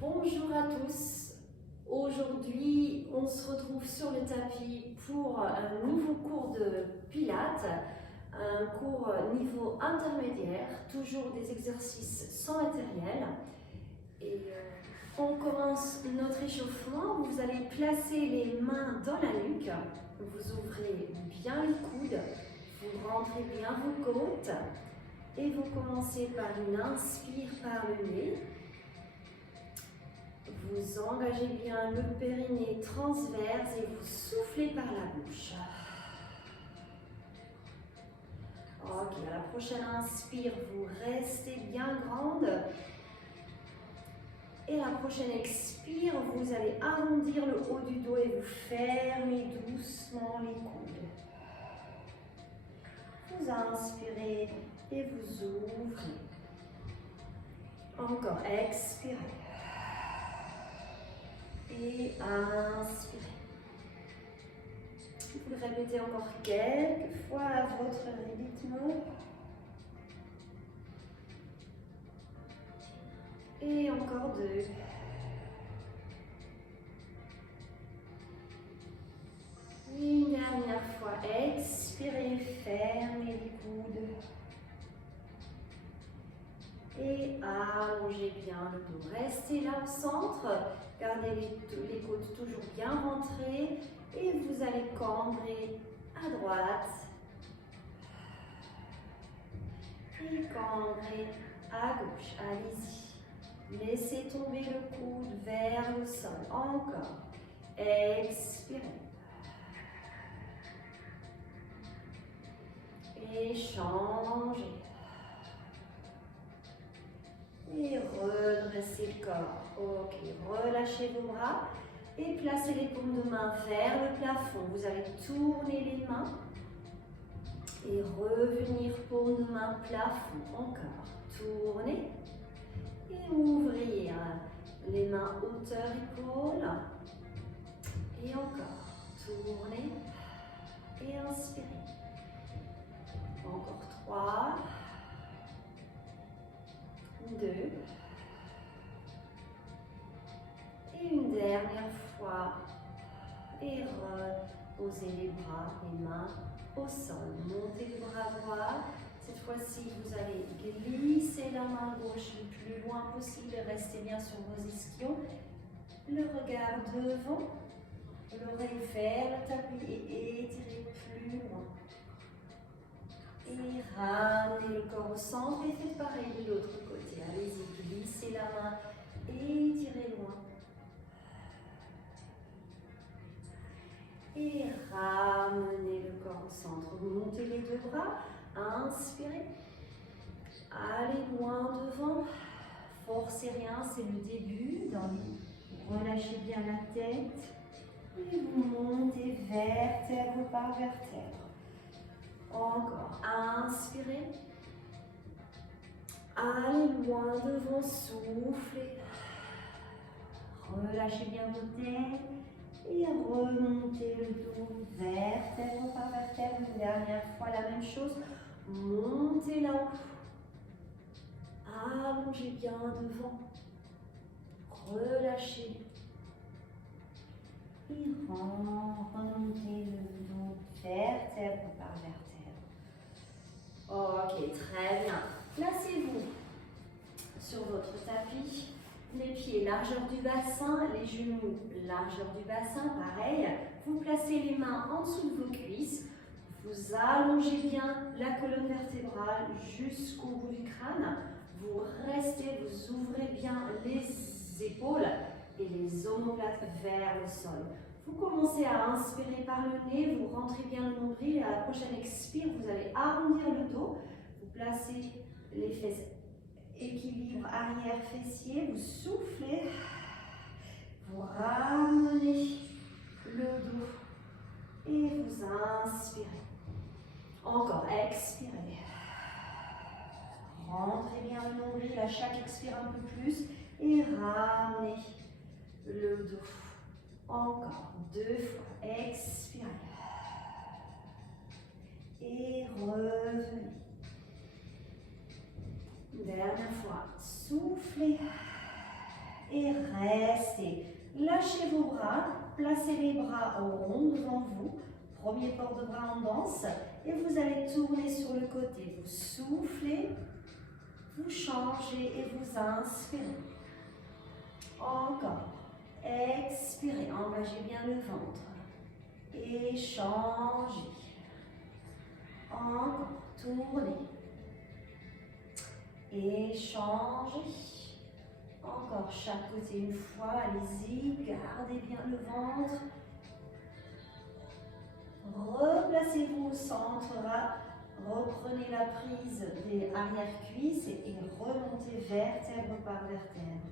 Bonjour à tous. Aujourd'hui, on se retrouve sur le tapis pour un nouveau cours de Pilates, un cours niveau intermédiaire, toujours des exercices sans matériel. Et on commence notre échauffement. Vous allez placer les mains dans la nuque, vous ouvrez bien les coudes, vous rentrez bien vos côtes et vous commencez par une inspire par le nez. Vous engagez bien le périnée transverse et vous soufflez par la bouche. Ok, à la prochaine inspire, vous restez bien grande. Et la prochaine expire, vous allez arrondir le haut du dos et vous fermez doucement les coudes. Vous inspirez et vous ouvrez. Encore, expirez. Et inspirez. Vous le répétez encore quelques fois à votre rythme. Et encore deux. Une dernière fois, expirez, fermez les coudes. Et allongez bien le dos. Restez là au centre, gardez les côtes toujours bien rentrées. Et vous allez cambrer à droite. Et cambrer à gauche. Allez-y. Laissez tomber le coude vers le sol. Encore. Expirez. Et changez. Et redressez le corps. Ok, relâchez vos bras et placez les paumes de main vers le plafond. Vous allez tourner les mains et revenir paume de main plafond. Encore. Tournez et ouvrez les mains hauteur épaule. Et encore. Tournez et inspirez. Encore 3. 2. Et une dernière fois. Et reposez les bras, les mains au sol. Montez le bras droit. Cette fois-ci, vous allez glisser la main gauche le plus loin possible. Restez bien sur vos ischions. Le regard devant. L'oreille vers le tapis et étirez plus loin. Et ramenez le corps au centre et faites pareil de l'autre côté. Allez-y, glissez la main et étirez loin. Et ramenez le corps au centre. Montez les deux bras. Inspirez. Allez loin devant. Forcez rien, c'est le début. Relâchez bien la tête. Et vous montez vertèbre par vertèbre. Encore. Inspirez. Allez loin devant. Soufflez. Relâchez bien vos têtes. Et remontez le dos vertèbre par vertèbre. Une dernière fois, la même chose. Montez là-haut. Allongez bien devant. Relâchez. Et remontez le dos vertèbre par vertèbre. Ok, très bien. Placez-vous sur votre tapis. Les pieds, largeur du bassin, les genoux, largeur du bassin, pareil. Vous placez les mains en dessous de vos cuisses. Vous allongez bien la colonne vertébrale jusqu'au bout du crâne. Vous restez, vous ouvrez bien les épaules et les omoplates vers le sol. Vous commencez à inspirer par le nez, vous rentrez bien le nombril et à la prochaine expire, vous allez arrondir le dos. Vous placez les fesses. Équilibre arrière fessier, vous soufflez, vous ramenez le dos et vous inspirez. Encore, expirez. Rentrez bien le nombril à chaque expire un peu plus et ramenez le dos. Encore, 2 fois, expirez. Et revenez. Dernière fois, soufflez et restez. Lâchez vos bras, placez les bras au rond devant vous. Premier port de bras en danse et vous allez tourner sur le côté. Vous soufflez, vous changez et vous inspirez. Encore. Expirez, engagez bien le ventre. Et changez. Encore, tournez. Et changez. Encore chaque côté une fois, allez-y, gardez bien le ventre. Replacez-vous au centre, reprenez la prise des arrière-cuisses et remontez vertèbre par vertèbre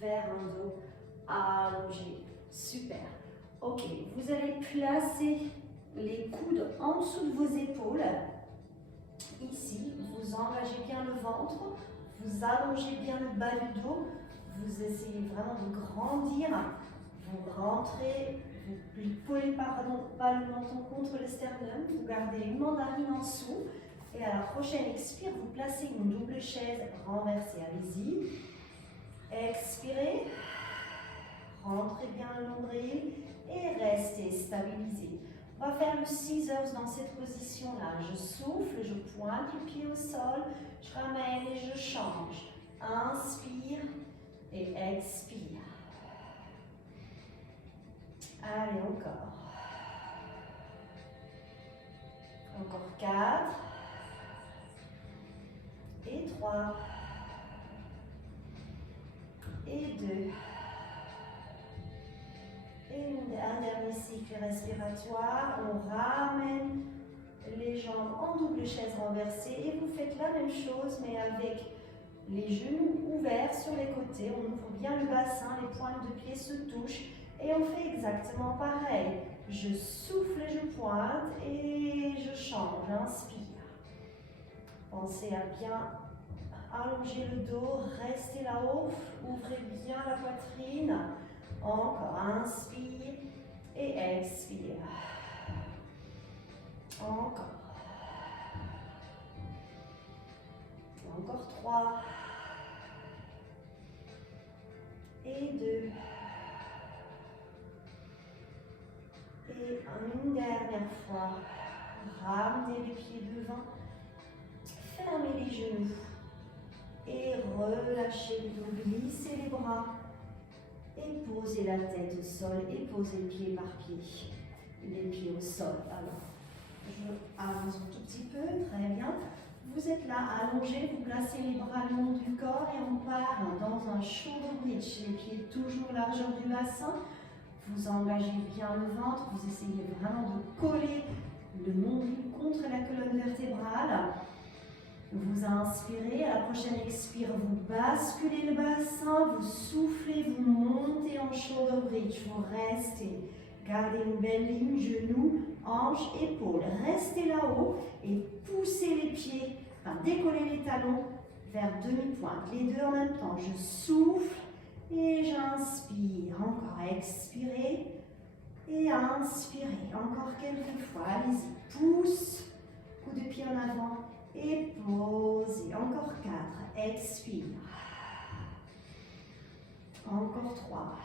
vers un dos allongé. Super. Ok, vous allez placer les coudes en dessous de vos épaules. Ici, vous engagez bien le ventre, vous allongez bien le bas du dos, vous essayez vraiment de grandir, vous rentrez. Vous ne collez pas le menton contre le sternum, vous gardez une mandarine en dessous et à la prochaine expire, vous placez une double chaise renversée. Allez-y. Expirez. Rentrez bien le nombril et restez stabilisé. On va faire le scissors dans cette position-là. Je souffle, je pointe le pied au sol, je ramène et je change. Inspire et expire. Allez, encore. Encore 4. Et 3. Et 2. Et un dernier cycle respiratoire. On ramène les jambes en double chaise renversée. Et vous faites la même chose, mais avec les genoux ouverts sur les côtés. On ouvre bien le bassin, les pointes de pied se touchent. Et on fait exactement pareil. Je souffle, je pointe et je change. Inspire. Pensez à bien allonger le dos, restez là-haut, ouvrez bien la poitrine. Encore, inspire et expire. Encore. Encore 3. Et 2. Et une dernière fois, ramenez les pieds devant, fermez les genoux et relâchez le dos, glissez les bras et posez la tête au sol et posez pied par pied, les pieds au sol. Alors, je avance un tout petit peu, très bien. Vous êtes là, allongé, vous placez les bras le long du corps et on part dans un shoulder bridge, les pieds toujours largeur du bassin. Vous engagez bien le ventre, vous essayez vraiment de coller le nombril contre la colonne vertébrale. Vous inspirez, à la prochaine expire, vous basculez le bassin, vous soufflez, vous montez en shoulder bridge, vous restez. Gardez une belle ligne, genoux, hanches, épaules. Restez là-haut et poussez les pieds, enfin décollez les talons vers demi-pointe. Les deux en même temps, je souffle. Et j'inspire, encore expirez et inspirez, encore quelques fois, allez-y, pousse, coup de pied en avant et posez, encore 4, expire, encore 3,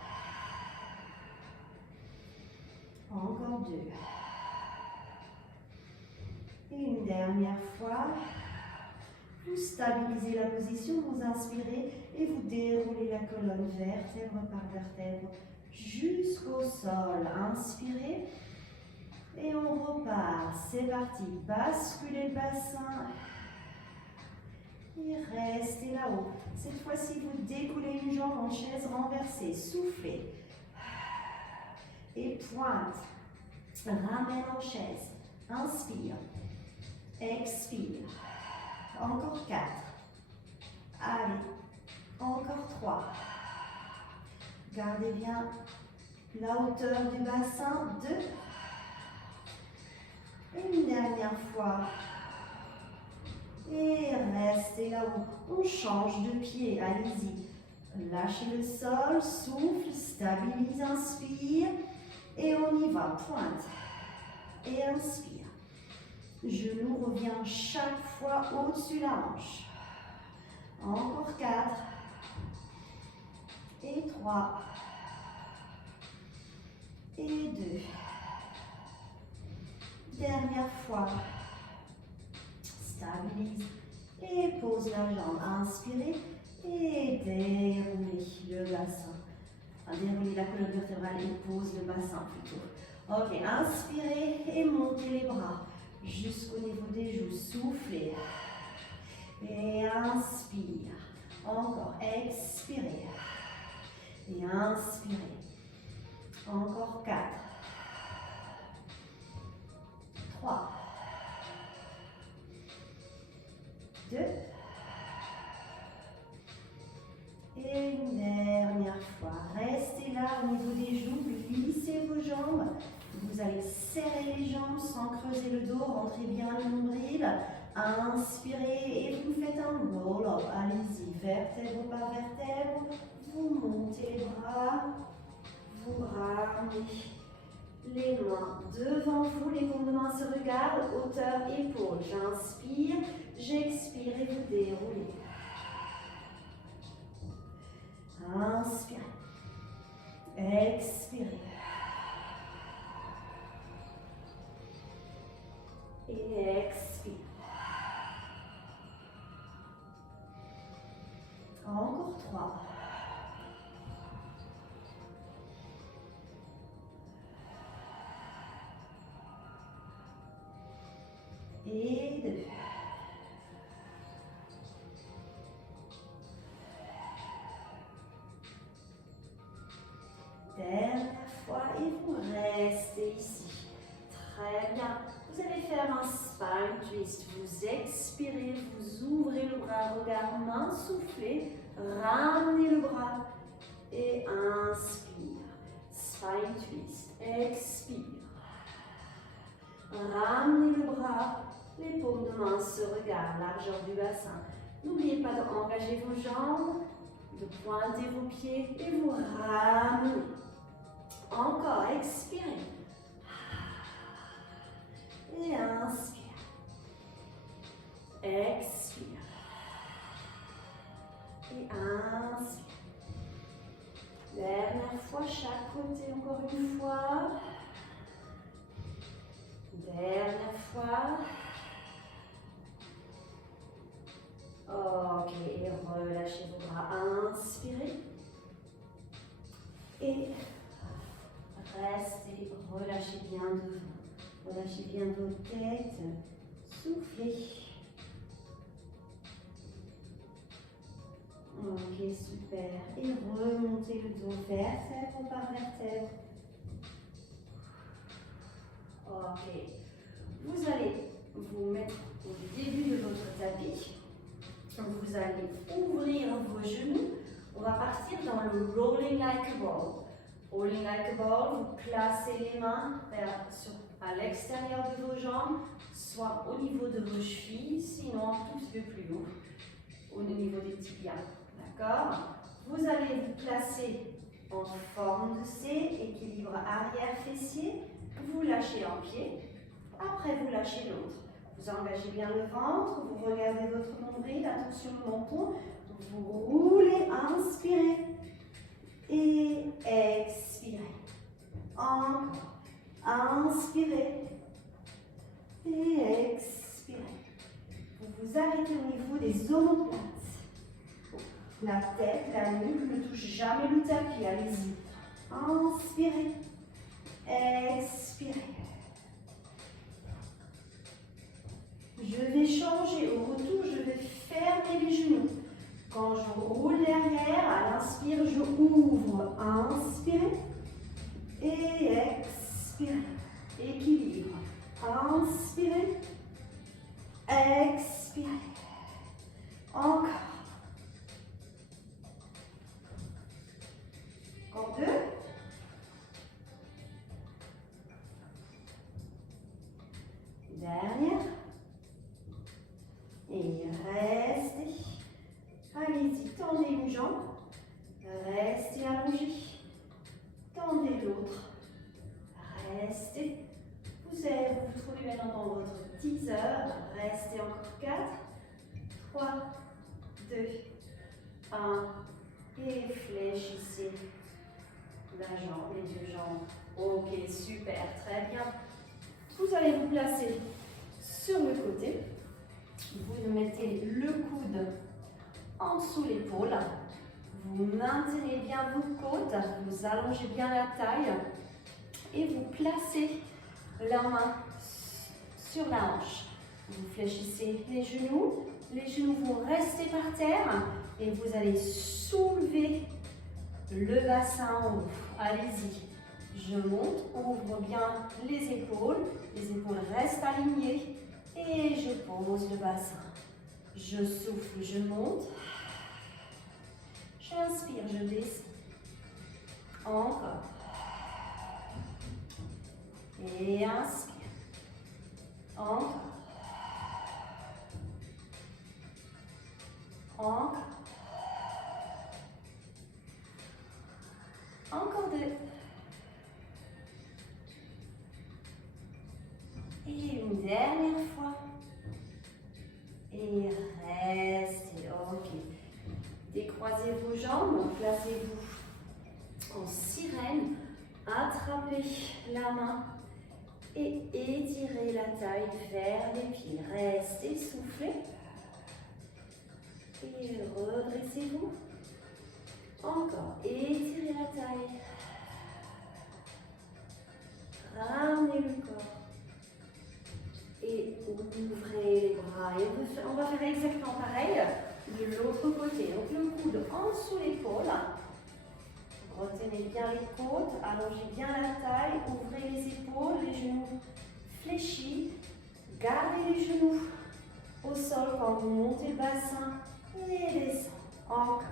encore 2, et une dernière fois. Vous stabilisez la position, vous inspirez et vous déroulez la colonne vertèbre par vertèbre jusqu'au sol. Inspirez et on repart. C'est parti. Basculez le bassin et restez là-haut. Cette fois-ci, vous découlez une jambe en chaise renversée. Soufflez et pointe. Ramène en chaise. Inspire. Expire. Encore 4. Allez. Encore 3. Gardez bien la hauteur du bassin. 2. Et une dernière fois. Et restez là-haut. On change de pied. Allez-y. Lâchez le sol. Souffle. Stabilise. Inspire. Et on y va. Pointe. Et inspire. Genou revient chaque fois au-dessus de la hanche. Encore 4. Et 3. Et 2. Dernière fois. Stabilise. Et pose la jambe. Inspirez. Et déroulez le bassin. Déroulez la colonne vertébrale et pose le bassin plutôt. Ok, inspirez et montez les bras jusqu'au niveau des joues. Soufflez. Et inspire. Encore. Expirez. Et inspirez. Encore 4. 3. 2. Et une dernière fois. Restez là au niveau des joues. Glissez vos jambes. Vous allez serrer les jambes sans creuser le dos. Rentrez bien le nombril. Inspirez et vous faites un roll-up. Allez-y. Vertèbre par vertèbre. Vous montez les bras. Vous ramenez les mains devant vous. Les paumes de main se regardent. Hauteur épaules. J'inspire. J'expire et vous déroulez. Inspirez. Expirez. Et expire. Encore 3. Et 2. Dernière fois et vous restez ici. Très bien. Vous allez faire un spine twist. Vous expirez, vous ouvrez le bras, regard main, soufflez, ramenez le bras et inspire. Spine twist. Expire. Ramenez le bras, les paumes de main se regardent, largeur du bassin. N'oubliez pas d'engager vos jambes, de pointer vos pieds et vous ramenez. Encore, expirez. Et inspire. Expire. Et inspire. Dernière fois, chaque côté, encore une fois. Dernière fois. Ok, et relâchez vos bras. Inspirez. Et restez, relâchez bien devant. Relâchez bien vos têtes. Soufflez. Ok, super. Et remontez le dos vertèbre par vertèbre. Ok. Vous allez vous mettre au début de votre tapis. Vous allez ouvrir vos genoux. On va partir dans le rolling like a ball. Rolling like a ball, vous placez les mains à l'extérieur de vos jambes, soit au niveau de vos chevilles, sinon un tout petit peu plus haut, au niveau des tibias. D'accord? Vous allez vous placer en forme de C, équilibre arrière fessier. Vous lâchez un pied, après vous lâchez l'autre. Vous engagez bien le ventre, vous regardez votre nombril, attention au menton, vous roulez, inspirez et expirez. Encore, inspirez et expirez. Vous vous arrêtez au niveau des omoplates. La tête, la nuque ne touche jamais le tapis, allez-y. Inspirez, expirez. Je vais changer. Au retour, je vais fermer les genoux. Quand je roule derrière, à l'inspire, je ouvre. Inspirez et expirez. Équilibre. Inspirez, expirez. Encore. Encore 2. Dernière. Et restez. Allez-y, tendez une jambe. Restez allongé. Tendez l'autre. Restez. Vous vous trouvez maintenant dans votre teaser. Restez encore 4, 3, 2, 1. Et fléchissez. Ok, super, très bien. Vous allez vous placer sur le côté. Vous mettez le coude en dessous l'épaule. Vous maintenez bien vos côtes, vous allongez bien la taille et vous placez la main sur la hanche. Vous fléchissez les genoux vont rester par terre et vous allez soulever le bassin en haut. Allez-y, je monte, ouvre bien les épaules restent alignées et je pose le bassin. Je souffle, je monte. J'inspire, je descends. Encore. Et inspire. Encore. Encore. Encore deux. Et une dernière fois. Et restez. Ok. Décroisez vos jambes. Placez-vous en sirène. Attrapez la main. Et étirez la taille vers les pieds. Restez soufflez. Et redressez-vous. Encore. Étirez la taille. Ramenez le corps. Et ouvrez les bras. Et on va faire exactement pareil de l'autre côté. Donc le coude en dessous l'épaule. Retenez bien les côtes. Allongez bien la taille. Ouvrez les épaules, les genoux fléchis. Gardez les genoux au sol quand vous montez le bassin. Et descendez. Encore.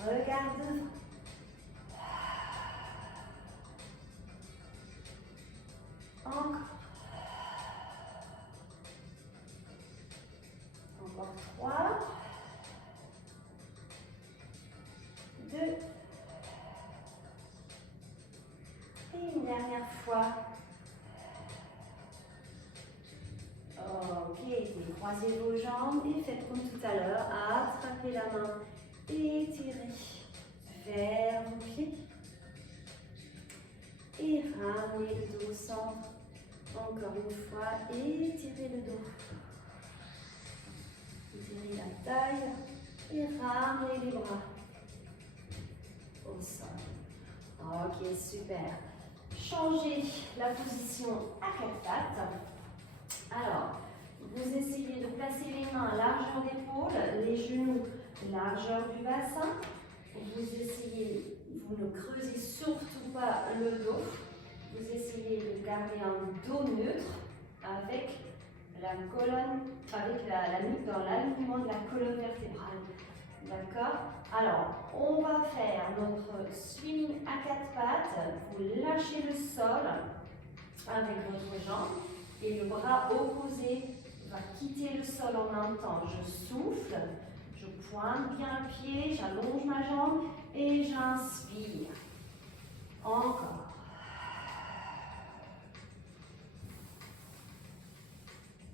Regarde devant. Encore. Encore 3. 2. Et une dernière fois. Ok, croisez vos jambes et faites comme tout à l'heure. Attrapez la main, étirez vers vos pieds. Et ramenez le dos au centre. Encore une fois, étirez le dos. Étirez la taille et ramenez les bras au sol. Ok, super. Changez la position à 4 pattes. Alors, vous essayez de placer les mains à largeur d'épaule, les genoux largeur du bassin. Vous essayez, vous ne creusez surtout pas le dos. Vous essayez de garder un dos neutre avec la colonne, avec la nuque dans l'alignement de la colonne vertébrale. D'accord? Alors, on va faire notre swimming à 4 pattes. Vous lâchez le sol avec votre jambe et le bras opposé va quitter le sol en même temps. Je souffle, je pointe bien le pied, j'allonge ma jambe et j'inspire. Encore.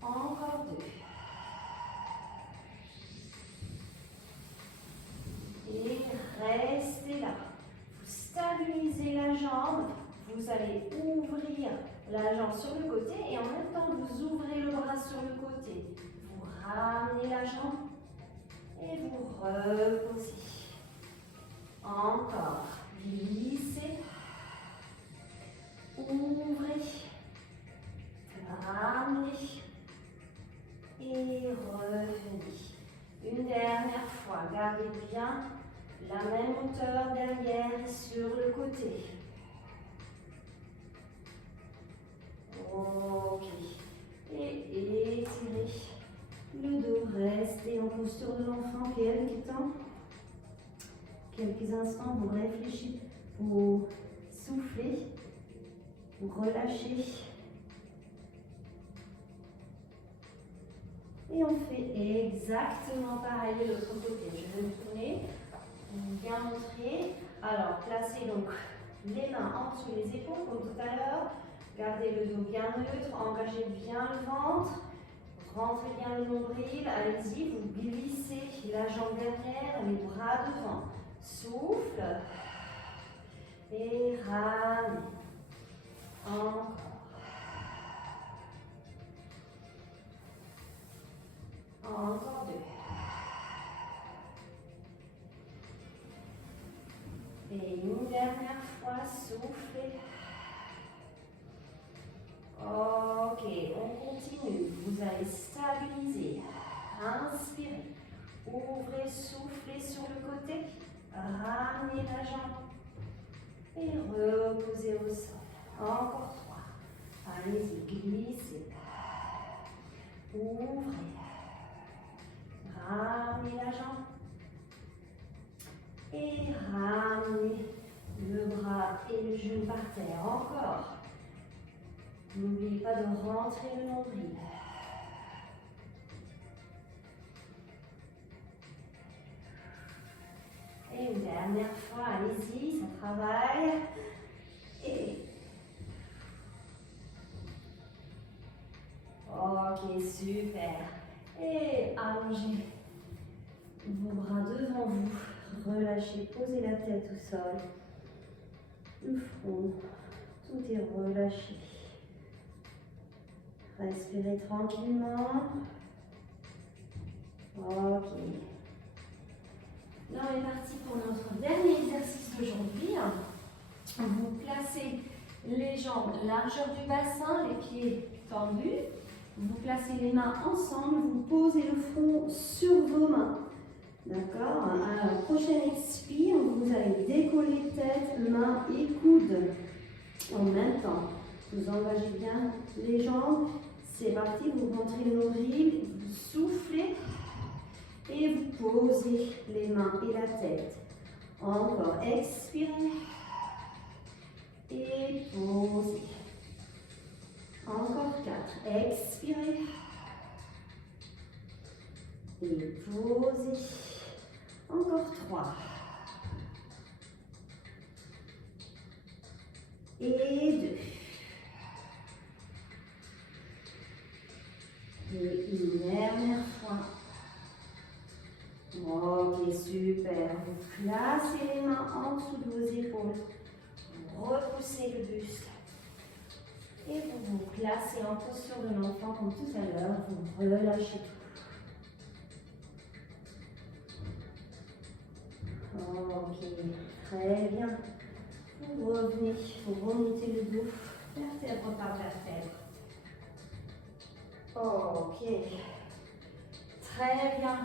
Encore 2. Et restez là. Vous stabilisez la jambe. Vous allez ouvrir la jambe sur le côté et en même temps vous ouvrez le bras sur le côté. Vous ramenez la jambe et vous reposez. Encore. Glissez. Ouvrez. Ramenez. Et revenez. Une dernière fois. Gardez bien la même hauteur derrière et sur le côté. Ok. Et étirez le dos. Restez en posture de l'enfant quelques temps. Quelques instants, vous réfléchissez, vous soufflez, vous relâchez. Et on fait exactement pareil de l'autre côté. Je vais me tourner, bien montrer. Alors, placez donc les mains en dessous des épaules comme tout à l'heure. Gardez le dos bien neutre, engagez bien le ventre. Rentrez bien le nombril. Allez-y, vous glissez la jambe derrière, les bras devant. Souffle. Et ramenez. Encore. Encore 2. Et une dernière fois, soufflez. Ok, on continue. Vous allez stabiliser. Inspirez. Ouvrez, soufflez sur le côté. Ramenez la jambe. Et reposez au sol. Encore 3. Allez-y, glissez. Ouvrez. Ramenez la jambe. Et ramenez le bras et le genou par terre. Encore. N'oubliez pas de rentrer le nombril. Et une dernière fois, allez-y, ça travaille. Et ok, super. Et allongez vos bras devant vous. Relâchez, posez la tête au sol. Le front, tout est relâché. Respirez tranquillement. Ok. Là, on est parti pour notre dernier exercice d'aujourd'hui. Vous placez les jambes largeur du bassin, les pieds tendus. Vous placez les mains ensemble, vous posez le front sur vos mains. D'accord? À la prochaine expire, vous allez décoller tête, mains et coudes en même temps. Vous engagez bien les jambes. C'est parti, vous rentrez le nombril, vous soufflez et vous posez les mains et la tête. Encore, expirez et posez. Encore 4, expirez et posez. Encore 3 et 2. Et une dernière fois. Ok, super. Vous placez les mains en dessous de vos épaules. Vous repoussez le buste. Et vous vous placez en posture de l'enfant comme tout à l'heure. Vous relâchez tout. Ok, très bien. Vous revenez, vous remontez le dos, vertèbre par vertèbre. Ok, très bien.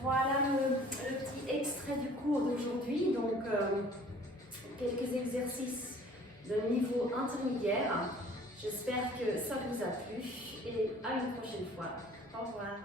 Voilà le petit extrait du cours d'aujourd'hui. Donc, quelques exercices de niveau intermédiaire. J'espère que ça vous a plu et à une prochaine fois. Au revoir.